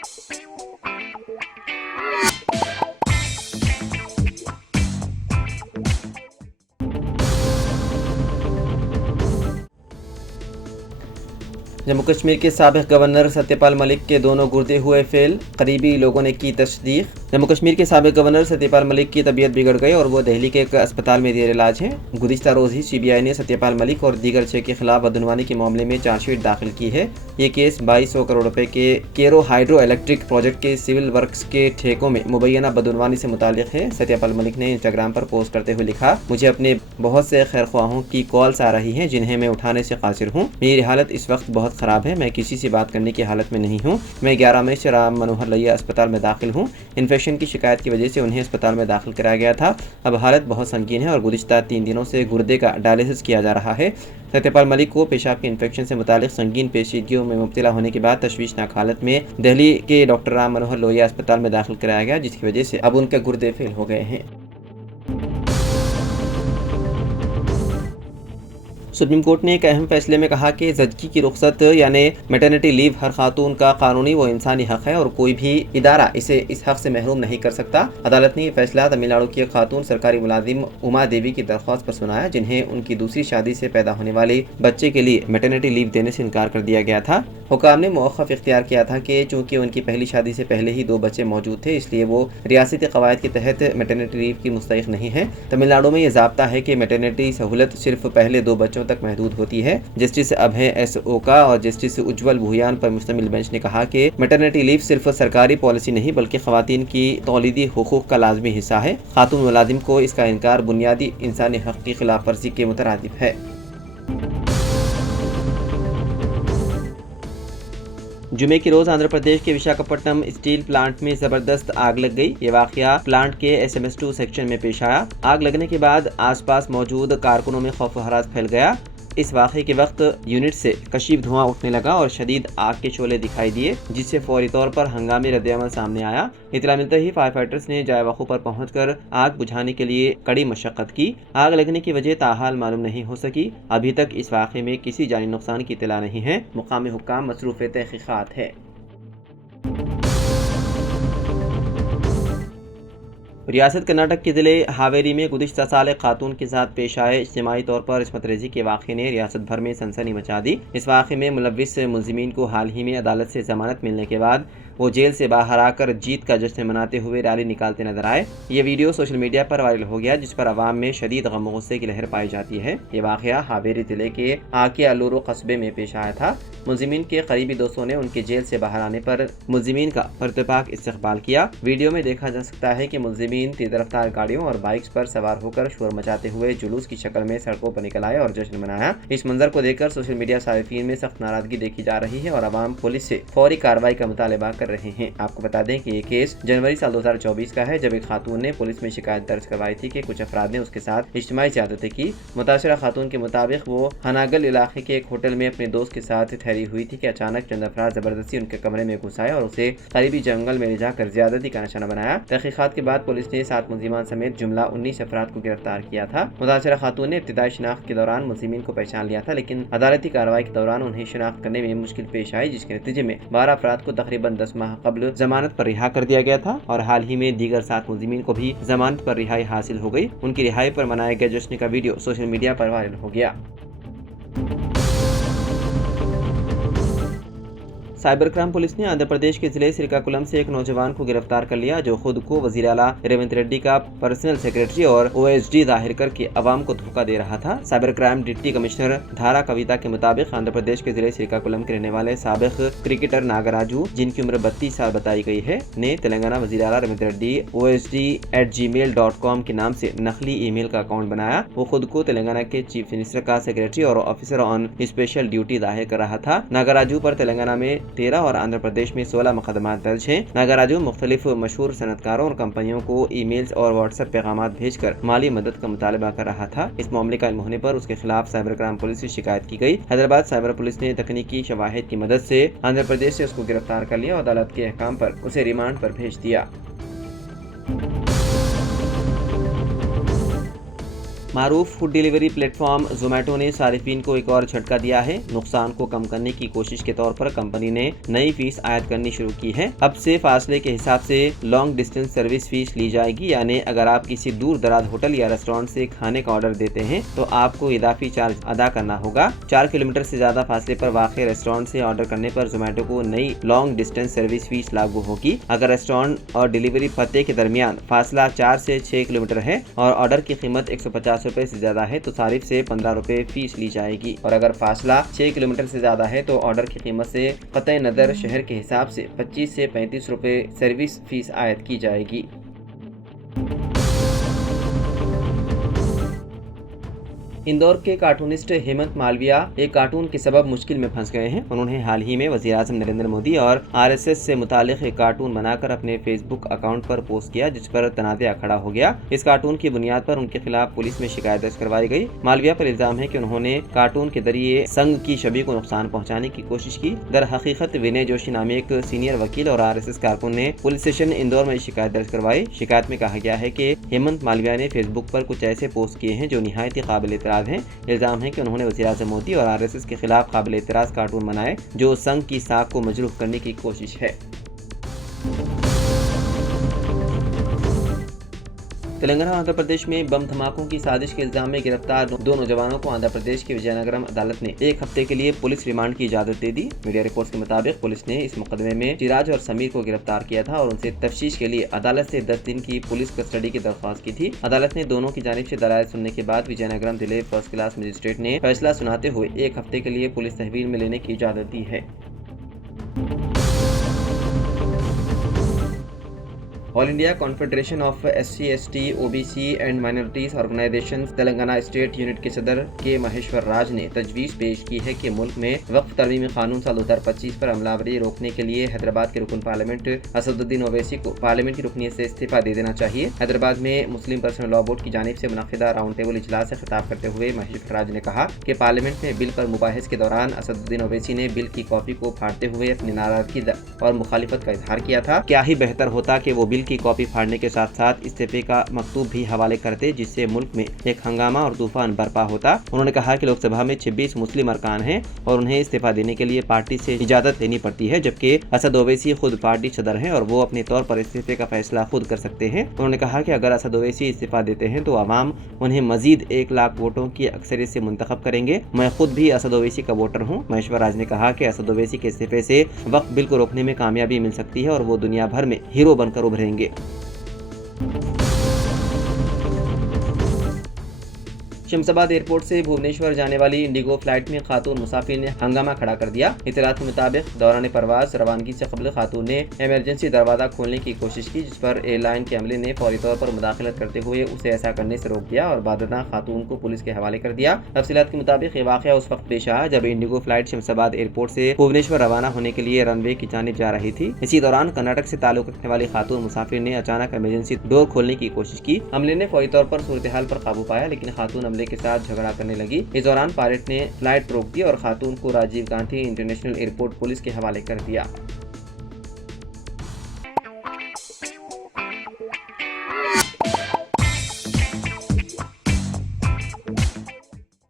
जम्मू कश्मीर के साबिक गवर्नर सत्यपाल मलिक के दोनों गुर्दे हुए फेल, करीबी लोगों ने की तस्दीक। जम्मू कश्मीर के साबिक गवर्नर सत्यपाल मलिक की तबीयत बिगड़ गई और वो दिल्ली के एक अस्पताल में जेर इलाज हैं। गुज़िश्ता रोज़ ही CBI ने सत्यपाल मलिक और दीगर 6 के खिलाफ बदनवानी के मामले में चार्जशीट दाखिल की है। ये केस 2200 करोड़ रुपए के केरो हाइड्रो इलेक्ट्रिक प्रोजेक्ट के सिविल वर्क्स के ठेकों में मुबैना बदनवानी से मुताल्लिक है। सत्यपाल मलिक ने इंस्टाग्राम पर पोस्ट करते हुए लिखा, मुझे अपने बहुत से खैरख्वाहों की कॉल्स आ रही हैं जिन्हें मैं उठाने से कासिर हूँ। मेरी हालत इस वक्त बहुत ख़राब है, मैं किसी से बात करने की हालत में नहीं हूँ। मैं 11 मई से राम मनोहर लोहिया अस्पताल में दाखिल हूँ। इन्फेक्शन की शिकायत की वजह से उन्हें अस्पताल में दाखिल कराया गया था। अब हालत बहुत संगीन है और गुज़िश्ता 3 दिनों से गुर्दे का डायलिसिस किया जा रहा है। सत्यपाल मलिक को पेशाब के इन्फेक्शन से मुतालिक संगीन पेचीदगियों में मुब्तला होने के बाद तशवीशनाक हालत में दिल्ली के डॉक्टर राम मनोहर लोहिया अस्पताल में दाखिल कराया गया, जिसकी वजह से अब उनके गुर्दे फेल हो गए हैं। सुप्रीम कोर्ट ने एक अहम फैसले में कहा कि ज़चगी की रुख्सत यानी मैटरनिटी लीव हर खातून का कानूनी व इंसानी हक है और कोई भी इदारा इसे इस हक से महरूम नहीं कर सकता। अदालत ने यह फैसला तमिलनाडु की एक खातून सरकारी मुलाजिम उमा देवी की दरख्वास्त पर सुनाया, जिन्हें उनकी दूसरी शादी से पैदा होने वाले बच्चे के लिए मैटरनिटी लीव देने से इनकार कर दिया गया था। हुकाम ने मौक़िफ़ इख्तियार किया था कि चूँकि उनकी पहली शादी से पहले ही 2 बच्चे मौजूद थे, इसलिए वो रियासती क़वायद के तहत मैटरनिटी लीव की मुस्तहिक़ नहीं है। तमिलनाडु में यह ज़ाब्ता है कि मैटरनिटी सहूलत सिर्फ पहले 2 बच्चों तक महदूद होती है। जस्टिस अभय एस ओका और जस्टिस उज्ज्वल भुयान पर मुश्तमिल बेंच ने कहा कि मैटरनिटी लीव सिर्फ सरकारी पॉलिसी नहीं बल्कि ख़वातीन की तौलीदी हुकूक का लाजमी हिस्सा है। खातून मुलाजिम को इसका इनकार बुनियादी इंसानी हक़ की खिलाफ वर्जी के मुतरादिफ है। जुमे के रोज आंध्र प्रदेश के विशाखापट्टनम स्टील प्लांट में जबरदस्त आग लग गई। ये वाकया प्लांट के SMS2 सेक्शन में पेश आया। आग लगने के बाद आसपास मौजूद कारकुनों में खौफ व हरास फैल गया। इस वाक़े के वक्त यूनिट से कशीफ धुआं उठने लगा और शदीद आग के शोले दिखाई दिए, जिससे फौरी तौर पर हंगामी रद्द-ए-अमल सामने आया। इत्तला मिलते ही फायर फाइटर्स ने जाए वक़ू पर पहुंचकर आग बुझाने के लिए कड़ी मशक्क़त की। आग लगने की वजह ताहाल मालूम नहीं हो सकी। अभी तक इस वाक़े में किसी जानी नुकसान की इत्तला नहीं है। मुकामी हुक्काम मसरूफ़ तहक़ीक़ात है। रियासत कर्नाटक के ज़िले हावेरी में गुज़िश्ता साल एक खातून के साथ पेश आए इज्तिमाई तौर पर इस्मत रेज़ी के वाक़े ने रियासत भर में सनसनी मचा दी। इस वाक़े में मुलव्विस मुलज़िमीन को हाल ही में अदालत से ज़मानत मिलने के बाद वो जेल से बाहर आकर जीत का जश्न मनाते हुए रैली निकालते नजर आए। ये वीडियो सोशल मीडिया पर वायरल हो गया, जिस पर अवाम में शदीद गम व गुस्से की लहर पाई जाती है। ये वाक़या हावेरी ज़िले के आके अलूरो कस्बे में पेश आया था। मुलज़िमीन के करीबी दोस्तों ने उनके जेल से बाहर आने पर मुलज़िमीन का पुरतपाक इस्तक़बाल किया। वीडियो में देखा जा सकता है कि मुलज़िमीन तेज़ रफ्तार गाड़ियों और बाइक्स पर सवार होकर शोर मचाते हुए जुलूस की शक्ल में सड़कों पर निकल आए और जश्न मनाया। इस मंजर को देखकर सोशल मीडिया सारिफीन में सख्त नाराजगी देखी जा रही है और अवाम पुलिस से फौरी कार्रवाई का मुतालबा कर रहे हैं। आपको बता दें कि ये केस जनवरी साल 2024 का है, जब एक खातून ने पुलिस में शिकायत दर्ज करवाई थी कि कुछ अफराद ने उसके साथ इज्तिमाई ज़्यादती की। मुतासरा खातून के मुताबिक वो हनागल इलाके के एक होटल में अपने दोस्त के साथ ठहरी हुई थी कि अचानक चंद अफराद जबरदस्ती उनके कमरे में घुस आए और उसे करीबी जंगल में ले जाकर ज्यादती का निशाना बनाया। तहकीकात के बाद पुलिस ने 7 मुलजिमान समेत जुमला 19 अफराद को गिरफ्तार किया था। मुतासरा खातून ने इब्तिदाई शिनाख्त के दौरान मुलजिमीन को पहचान लिया था, लेकिन अदालती कार्रवाई के दौरान उन्हें शिनाख्त करने में मुश्किल पेश आई, जिसके नतीजे में 12 अफराद को तकरीबन 10 माह कबल जमानत पर रिहा कर दिया गया था और हाल ही में दीगर 7 मुलजिमीन को भी जमानत पर रिहाई हासिल हो गई। उनकी रिहाई पर मनाए गए जश्न का वीडियो सोशल मीडिया पर वायरल हो गया। साइबर क्राइम पुलिस ने आंध्र प्रदेश के जिले श्रीकाकुलम से एक नौजवान को गिरफ्तार कर लिया, जो खुद को वजीर आला रेवंत रेड्डी का पर्सनल सेक्रेटरी और OSD जाहिर करके अवाम को धोखा दे रहा था। साइबर क्राइम डिप्टी कमिश्नर धारा कविता के मुताबिक आंध्र प्रदेश के जिले श्रीकाकुलम के रहने वाले साबिक क्रिकेटर नागराजू, जिनकी उम्र 32 साल बताई गई है, ने तेलंगाना वजीर आला रेवंत रेड्डी OSD@gmail.com के नाम से नकली ईमेल का अकाउंट बनाया। वो खुद को तेलंगाना के चीफ मिनिस्टर का सेक्रेटरी और ऑफिसर ऑन स्पेशल ड्यूटी जाहिर कर रहा था। नागराजू पर तेलंगाना में 13 और आंध्र प्रदेश में 16 मुकदमा दर्ज हैं। नागराजू मुख्तलिफ मशहूर सनतकारों और कंपनियों को ईमेल्स और व्हाट्सएप पैगाम भेजकर माली मदद का मुतालबा कर रहा था। इस मामले का इल्म होने पर उसके खिलाफ साइबर क्राइम पुलिस से शिकायत की गई। हैदराबाद साइबर पुलिस ने तकनीकी शवाहिद की मदद से आंध्र प्रदेश से उसको गिरफ्तार कर लिया और अदालत के अहकाम पर उसे रिमांड पर भेज दिया। मारूफ फूड डिलीवरी प्लेटफॉर्म जोमेटो ने सारिफीन को एक और झटका दिया है। नुकसान को कम करने की कोशिश के तौर पर कंपनी ने नई फीस आयद करनी शुरू की है। अब से फासले के हिसाब से लॉन्ग डिस्टेंस सर्विस फीस ली जाएगी, यानी अगर आप किसी दूर दराज होटल या रेस्टोरेंट से खाने का ऑर्डर देते हैं तो आपको इजाफी चार्ज अदा करना होगा। 4 किलोमीटर से ज्यादा फासले पर वाक़ रेस्टोरेंट से ऑर्डर करने पर जोमेटो को नई लॉन्ग डिस्टेंस सर्विस फीस लागू होगी। अगर रेस्टोरेंट और डिलीवरी पते के दरमियान फासला 4 से 6 किलोमीटर है और ऑर्डर की कीमत 150 रुपए से ज्यादा है तो सारिफ से 15 रुपए फीस ली जाएगी, और अगर फासला 6 किलोमीटर से ज्यादा है तो ऑर्डर की कीमत से कतई नजर शहर के हिसाब से 25 से 35 रुपए सर्विस फीस आयद की जाएगी। इंदौर के कार्टूनिस्ट हेमंत मालविया एक कार्टून के सबब मुश्किल में फंस गए हैं। उन्होंने हाल ही में वज़ीर-ए-आज़म नरेंद्र मोदी और आरएसएस से मुतालिक एक कार्टून बनाकर अपने फेसबुक अकाउंट पर पोस्ट किया, जिस पर तनाज़ा खड़ा हो गया। इस कार्टून की बुनियाद पर उनके खिलाफ पुलिस में शिकायत दर्ज करवाई गई। मालविया पर इल्जाम है कि उन्होंने कार्टून के जरिए संघ की छवि को नुकसान पहुँचाने की कोशिश की। दर हकीकत विनय जोशी नामे एक सीनियर वकील और आरएसएस कारकुन ने पुलिस स्टेशन इंदौर में शिकायत दर्ज करवाई। शिकायत में कहा गया है कि हेमंत मालविया ने फेसबुक पर कुछ ऐसे पोस्ट किए हैं जो निहायत ही काबिल एतराज़ हैं। इल्जाम है कि उन्होंने वज़ीर-ए-आज़म मोदी और आरएसएस के खिलाफ काबिल एतराज़ कार्टून बनाए जो संघ की साख को मजरूह करने की कोशिश है। तेलंगाना आंध्र प्रदेश में बम धमाकों की साजिश के इल्जाम में गिरफ्तार 2 नौजवानों को आंध्र प्रदेश की विजयनगरम अदालत ने 1 हफ्ते के लिए पुलिस रिमांड की इजाजत दे दी। मीडिया रिपोर्ट्स के मुताबिक पुलिस ने इस मुकदमे में सिराज और समीर को गिरफ्तार किया था और उनसे तफ्तीश के लिए अदालत से 10 दिन की पुलिस कस्टडी की दरख्वास्त की थी। अदालत ने दोनों की जानिब से दलाइल सुनने के बाद विजयनगरम जिले फर्स्ट क्लास मजिस्ट्रेट ने फैसला सुनाते हुए 1 हफ्ते के लिए पुलिस तहवील में लेने की इजाजत दी है। All India confederation of SC, ST, OBC and minorities organisation Telangana state unit के सदर के महेश्वर राज ने तजवीज़ पेश की है कि मुल्क में वक्फ तरमीमी कानून साल 2025 पर अमलावरी रोकने के लिए हैदराबाद के रुकन पार्लियामेंट असदुद्दीन ओवैसी को पार्लियामेंट की रुकनीत से इस्तीफा दे देना चाहिए। हैदराबाद में मुस्लिम पर्सनल लॉ बोर्ड की जानिब से मुनक़िदा राउंड टेबल इजलास से खिताब करते हुए महेश्वर राज ने कहा कि पार्लियामेंट में बिल पर मुबाहिस के दौरान असदुद्दीन ओवैसी ने बिल की कॉपी को फाड़ते हुए अपनी नाराजगी और मुखालिफत का इजहार किया था। क्या ही बेहतर होता कि वो बिल की कॉपी फाड़ने के साथ साथ इस्तीफे का मकतूब भी हवाले करते, जिससे मुल्क में एक हंगामा और तूफान बर्पा होता। उन्होंने कहा कि लोकसभा में 26 मुस्लिम अरकान हैं और उन्हें इस्तीफा देने के लिए पार्टी से इजाजत लेनी पड़ती है, जबकि असद ओवैसी खुद पार्टी सदर हैं और वो अपने तौर पर इस्तीफे का फैसला खुद कर सकते हैं। उन्होंने कहा कि अगर असद ओवैसी इस्तीफा देते हैं तो अवाम उन्हें मजीद 1 लाख वोटों की अक्सरियत से मुंतखब करेंगे। मैं खुद भी असद ओवैसी का वोटर हूँ। महेश्वर राज ने कहा कि असद ओवैसी के इस्तीफे से वक्फ बिल को रोकने में कामयाबी मिल सकती है और वो दुनिया भर में हीरो बनकर उभरेंगे। शमशाबाद एयरपोर्ट से भुवनेश्वर जाने वाली इंडिगो फ्लाइट में खातून मुसाफिर ने हंगामा खड़ा कर दिया। इत्तलात के मुताबिक दौरान परवाज रवानगी से कबल खातून ने इमरजेंसी दरवाजा खोलने की कोशिश की, जिस पर एयरलाइन के अमले ने फौरी तौर पर मुदाखलत करते हुए उसे ऐसा करने से रोक दिया और बादना खातून को पुलिस के हवाले कर दिया। तफसीलात के मुताबिक ये वाक़या उस वक्त पेश आया जब इंडिगो फ्लाइट शमशाबाद एयरपोर्ट से भुवनेश्वर रवाना होने के लिए रनवे की जानिब जा रही थी। इसी दौरान कर्नाटक से ताल्लुक रखने वाली खातून मुसाफिर ने अचानक इमरजेंसी डोर खोलने की कोशिश की। अमले ने फौरी तौर पर सूरत हाल पर काबू पाया, लेकिन खातून अमले के साथ झगड़ा करने लगी। इस दौरान पायलट ने फ्लाइट रोक दी और खातून को Rajiv Gandhi international airport police के हवाले कर दिया।